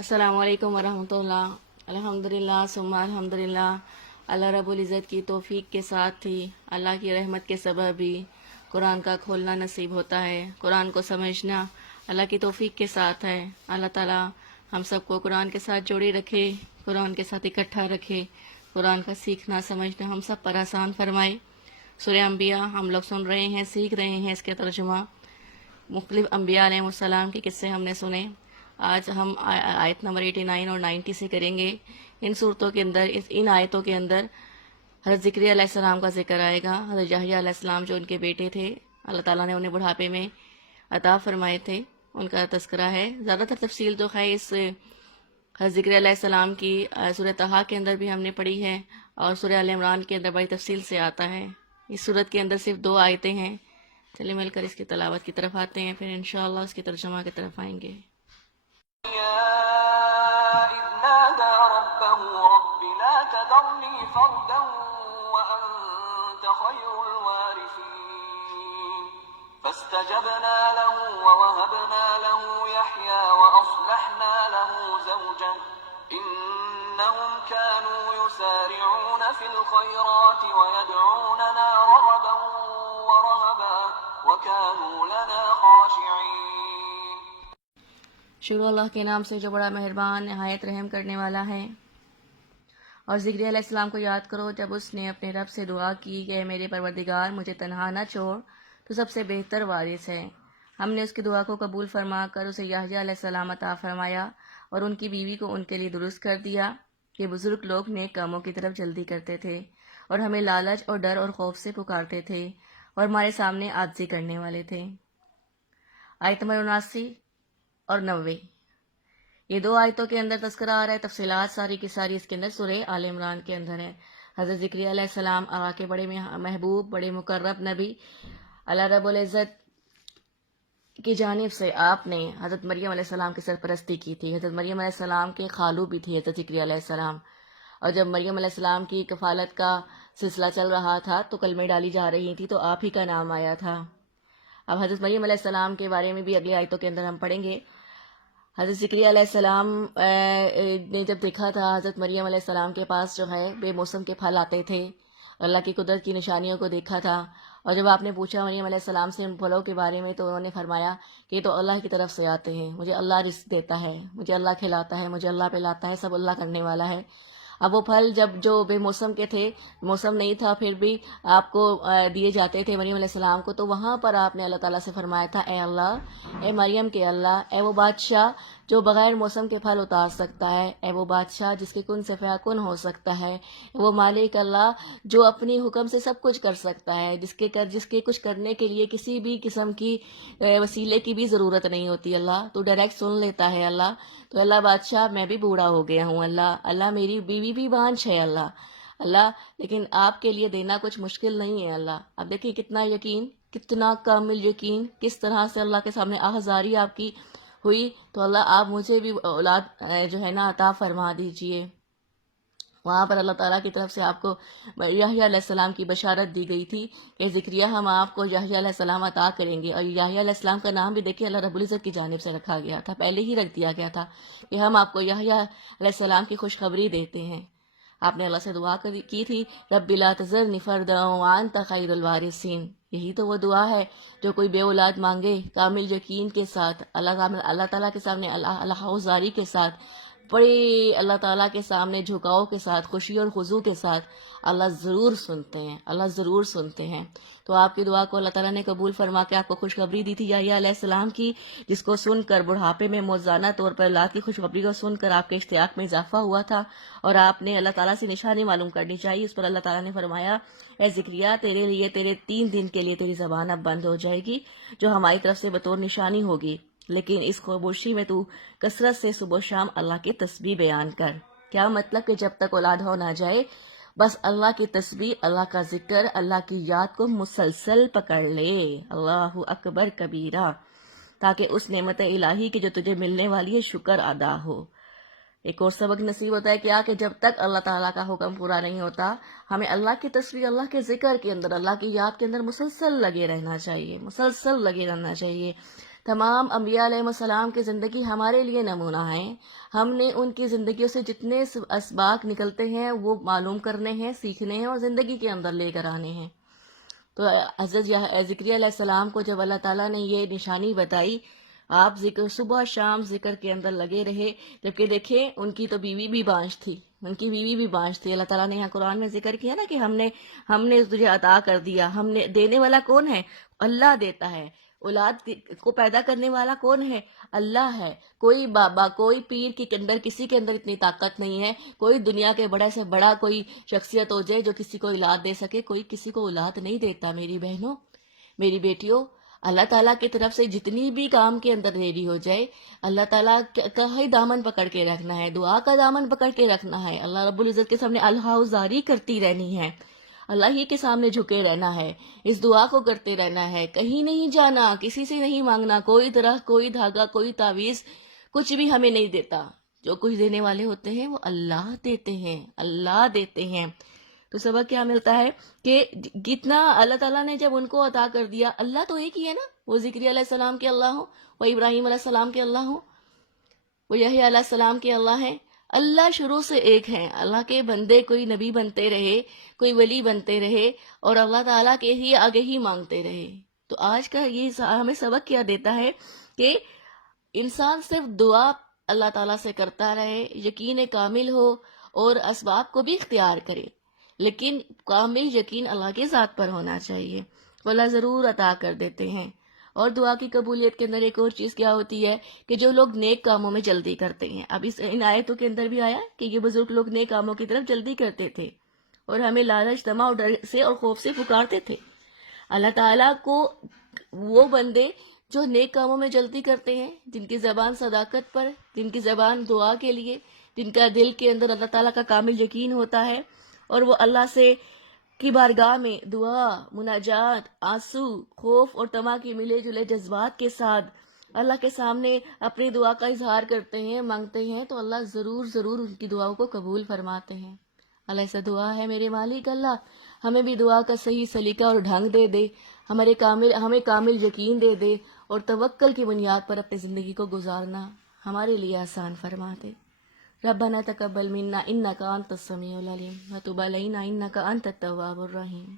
السلام علیکم ورحمۃ اللہ۔ الحمدللہ ثم الحمدللہ، اللہ رب العزت کی توفیق کے ساتھ ہی، اللہ کی رحمت کے سبب ہی قرآن کا کھولنا نصیب ہوتا ہے۔ قرآن کو سمجھنا اللہ کی توفیق کے ساتھ ہے۔ اللہ تعالیٰ ہم سب کو قرآن کے ساتھ جوڑے رکھے، قرآن کے ساتھ اکٹھا رکھے، قرآن کا سیکھنا سمجھنا ہم سب پر آسان فرمائے۔ سورہ انبیاء ہم لوگ سن رہے ہیں، سیکھ رہے ہیں اس کے ترجمہ۔ مختلف انبیاء علیہ السلام کے قصے ہم نے سنے۔ آج ہم آیت نمبر 89 اور 90 سے کریں گے۔ ان صورتوں کے اندر، ان آیتوں کے اندر حضرت زکریا علیہ السلام کا ذکر آئے گا۔ حضرت یحییٰ علیہ السلام جو ان کے بیٹے تھے، اللہ تعالیٰ نے انہیں بڑھاپے میں عطا فرمائے تھے، ان کا تذکرہ ہے۔ زیادہ تر تفصیل جو ہے اس حضرت زکریا علیہ السلام کی سورہ طٰہٰ کے اندر بھی ہم نے پڑھی ہے، اور سورہ آل عمران کے اندر بڑی تفصیل سے آتا ہے۔ اس صورت کے اندر صرف 2 آیتیں ہیں۔ چلیے مل کر اس کی تلاوت کی طرف آتے ہیں، پھر انشاءاللہ اس کی ترجمہ کی طرف آئیں گے۔ إذ نادى ربه رب لا تذرني فردا وأنت خير الوارثين فاستجبنا له ووهبنا له يحيى وأصلحنا له زوجه إنهم كانوا يسارعون في الخيرات ويدعوننا رغبا ورهبا وكانوا لنا خاشعين۔ شروع اللہ کے نام سے جو بڑا مہربان نہایت رحم کرنے والا ہے۔ اور زکریا علیہ السلام کو یاد کرو جب اس نے اپنے رب سے دعا کی کہ اے میرے پروردگار مجھے تنہا نہ چھوڑ، تو سب سے بہتر وارث ہے۔ ہم نے اس کی دعا کو قبول فرما کر اسے یحییٰ علیہ السلام عطا فرمایا، اور ان کی بیوی کو ان کے لیے درست کر دیا کہ بزرگ لوگ نیک کاموں کی طرف جلدی کرتے تھے، اور ہمیں لالچ اور ڈر اور خوف سے پکارتے تھے، اور ہمارے سامنے عاجزی کرنے والے تھے۔ آیت نمبر 79 اور 90، یہ 2 آیتوں کے اندر تذکرہ آ رہا ہے، تفصیلات ساری کی ساری اس کے اندر سورہ آل عمران کے اندر ہے۔ حضرت زکریا علیہ السلام اللہ کے بڑے محبوب، بڑے مقرب نبی، اللہ رب العزت کی جانب سے آپ نے حضرت مریم علیہ السلام کی سرپرستی کی تھی۔ حضرت مریم علیہ السلام کے خالو بھی تھی حضرت زکریا علیہ السلام، اور جب مریم علیہ السلام کی کفالت کا سلسلہ چل رہا تھا تو کلمے ڈالی جا رہی تھی، تو آپ ہی کا نام آیا تھا۔ اب حضرت مریم علیہ السلام کے بارے میں بھی اگلی آیتوں کے اندر ہم پڑھیں گے۔ حضرت زکریا علیہ السلام نے جب دیکھا تھا حضرت مریم علیہ السلام کے پاس جو ہے بے موسم کے پھل آتے تھے، اللہ کی قدرت کی نشانیوں کو دیکھا تھا، اور جب آپ نے پوچھا مریم علیہ السلام سے ان پھلوں کے بارے میں، تو انہوں نے فرمایا کہ یہ تو اللہ کی طرف سے آتے ہیں، مجھے اللہ رزق دیتا ہے، مجھے اللہ کھلاتا ہے، مجھے اللہ پلاتا ہے، سب اللہ کرنے والا ہے۔ اب وہ پھل جب جو بے موسم کے تھے، موسم نہیں تھا، پھر بھی آپ کو دیے جاتے تھے مریم علیہ السلام کو، تو وہاں پر آپ نے اللہ تعالیٰ سے فرمایا تھا اے اللہ، اے مریم کے اللہ، اے وہ بادشاہ جو بغیر موسم کے پھل اتار سکتا ہے، اے وہ بادشاہ جس کے کن سے فیکن ہو سکتا ہے، وہ مالک اللہ جو اپنی حکم سے سب کچھ کر سکتا ہے، جس کے کچھ کرنے کے لیے کسی بھی قسم کی وسیلے کی بھی ضرورت نہیں ہوتی، اللہ تو ڈائریکٹ سن لیتا ہے اللہ۔ تو اللہ بادشاہ میں بھی بوڑھا ہو گیا ہوں، اللہ میری بیوی بھی بانجھ ہے اللہ، لیکن آپ کے لیے دینا کچھ مشکل نہیں ہے اللہ۔ اب دیکھیں کتنا یقین، کتنا کامل یقین، کس طرح سے اللہ کے سامنے آہذاری آپ کی ہوئی، تو اللہ آپ مجھے بھی اولاد جو ہے نا عطا فرما دیجئے۔ وہاں پر اللہ تعالیٰ کی طرف سے آپ کو یحییٰ علیہ السلام کی بشارت دی گئی تھی کہ زکریا ہم آپ کو یحییٰ علیہ السلام عطا کریں گے، اور یحییٰ علیہ السلام کا نام بھی دیکھیں اللہ رب العزت کی جانب سے رکھا گیا تھا، پہلے ہی رکھ دیا گیا تھا کہ ہم آپ کو یحییٰ علیہ السلام کی خوشخبری دیتے ہیں۔ آپ نے اللہ سے دعا کی تھی رب لا تذرنی فردا وانت خیر الوارثین، یہی تو وہ دعا ہے جو کوئی بے اولاد مانگے کامل یقین کے ساتھ، اللہ تعالیٰ کے سامنے اللہ حوزاری کے ساتھ، بڑے اللہ تعالیٰ کے سامنے جھکاؤ کے ساتھ، خوشی اور خضوع کے ساتھ اللہ ضرور سنتے ہیں، اللہ ضرور سنتے ہیں۔ تو آپ کی دعا کو اللہ تعالیٰ نے قبول فرما کے آپ کو خوشخبری دی تھی یحییٰ علیہ السلام کی، جس کو سن کر بڑھاپے میں موزانہ طور پر اللہ کی خوشخبری کو سن کر آپ کے اشتیاق میں اضافہ ہوا تھا، اور آپ نے اللہ تعالیٰ سے نشانی معلوم کرنی چاہیے۔ اس پر اللہ تعالیٰ نے فرمایا اے زکریا تیرے لیے تیرے 3 دن کے لیے تیری زبان اب بند ہو جائے گی، جو ہماری طرف سے بطور نشانی ہوگی، لیکن اس خاموشی میں تو کثرت سے صبح و شام اللہ کی تسبیح بیان کر۔ کیا مطلب کہ جب تک اولاد ہو نہ جائے بس اللہ کی تسبیح، اللہ کا ذکر، اللہ کی یاد کو مسلسل پکڑ لے، اللہ اکبر کبیرہ، تاکہ اس نعمت الہی کی جو تجھے ملنے والی ہے شکر ادا ہو۔ ایک اور سبق نصیب ہوتا ہے کیا کہ جب تک اللہ تعالیٰ کا حکم پورا نہیں ہوتا، ہمیں اللہ کی تسبیح، اللہ کے ذکر کے اندر، اللہ کی یاد کے اندر مسلسل لگے رہنا چاہیے، مسلسل لگے رہنا چاہیے، تمام انبیاء علیہ السلام کی زندگی ہمارے لیے نمونہ ہے. ہم نے ان کی زندگیوں سے جتنے اسباق نکلتے ہیں وہ معلوم کرنے ہیں، سیکھنے ہیں اور زندگی کے اندر لے کر آنے ہیں. تو حضرت زکریا علیہ السلام کو جب اللہ تعالیٰ نے یہ نشانی بتائی، آپ ذکر صبح شام ذکر کے اندر لگے رہے. جبکہ دیکھیں ان کی تو بیوی بھی بانجھ تھی، ان کی بیوی بھی بانجھ تھی. اللہ تعالیٰ نے یہاں قرآن میں ذکر کیا نا کہ ہم نے تجھے عطا کر دیا. ہم نے دینے والا کون ہے؟ اللہ دیتا ہے. اولاد کو پیدا کرنے والا کون ہے؟ اللہ ہے. کوئی بابا، کوئی پیر کے اندر، کسی کے اندر اتنی طاقت نہیں ہے. کوئی دنیا کے بڑے سے بڑا کوئی شخصیت ہو جائے جو کسی کو اولاد دے سکے، کوئی کسی کو اولاد نہیں دیتا. میری بہنوں، میری بیٹیوں، اللہ تعالیٰ کی طرف سے جتنی بھی کام کے اندر دیری ہو جائے، اللہ تعالیٰ کا ہی دامن پکڑ کے رکھنا ہے، دعا کا دامن پکڑ کے رکھنا ہے. اللہ رب العزت کے سامنے الحاظاری کرتی رہنی ہے، اللہ ہی کے سامنے جھکے رہنا ہے، اس دعا کو کرتے رہنا ہے. کہیں نہیں جانا، کسی سے نہیں مانگنا. کوئی طرح، کوئی دھاگا، کوئی تعویذ کچھ بھی ہمیں نہیں دیتا. جو کچھ دینے والے ہوتے ہیں وہ اللہ دیتے ہیں، اللہ دیتے ہیں. تو سبق کیا ملتا ہے کہ کتنا اللہ تعالیٰ نے جب ان کو عطا کر دیا. اللہ تو ایک ہی ہے نا، وہ زکریا علیہ السلام کے اللہ ہوں، وہ ابراہیم علیہ السلام کے اللہ ہوں، وہ یحییٰ علیہ السلام کے اللہ ہیں. اللہ شروع سے ایک ہیں. اللہ کے بندے کوئی نبی بنتے رہے، کوئی ولی بنتے رہے اور اللہ تعالیٰ کے ہی آگے ہی مانگتے رہے. تو آج کا یہ ہمیں سبق کیا دیتا ہے کہ انسان صرف دعا اللہ تعالیٰ سے کرتا رہے، یقین کامل ہو اور اسباب کو بھی اختیار کرے، لیکن کامل یقین اللہ کی ذات پر ہونا چاہیے. وہ اللہ ضرور عطا کر دیتے ہیں. اور دعا کی قبولیت کے اندر ایک اور چیز کیا ہوتی ہے کہ جو لوگ نیک کاموں میں جلدی کرتے ہیں. اب ان آیتوں کے اندر بھی آیا کہ یہ بزرگ لوگ نیک کاموں کی طرف جلدی کرتے تھے اور ہمیں لالچ، طمع اور ڈر سے اور خوف سے پکارتے تھے. اللہ تعالیٰ کو وہ بندے جو نیک کاموں میں جلدی کرتے ہیں، جن کی زبان صداقت پر، جن کی زبان دعا کے لیے، جن کا دل کے اندر اللہ تعالیٰ کا کامل یقین ہوتا ہے اور وہ اللہ سے کی بارگاہ میں دعا، مناجات، آنسو، خوف اور طمع کی ملے جلے جذبات کے ساتھ اللہ کے سامنے اپنی دعا کا اظہار کرتے ہیں، مانگتے ہیں، تو اللہ ضرور ضرور ان کی دعاؤں کو قبول فرماتے ہیں. اللہ ایسا دعا ہے میرے مالک اللہ ہمیں بھی دعا کا صحیح سلیقہ اور ڈھنگ دے دے، ہمیں کامل یقین دے دے اور توکل کی بنیاد پر اپنی زندگی کو گزارنا ہمارے لیے آسان فرما دے. ربنا تقبل منا انک انت السمیع العلیم وتب علینا انک انت التواب الرحیم.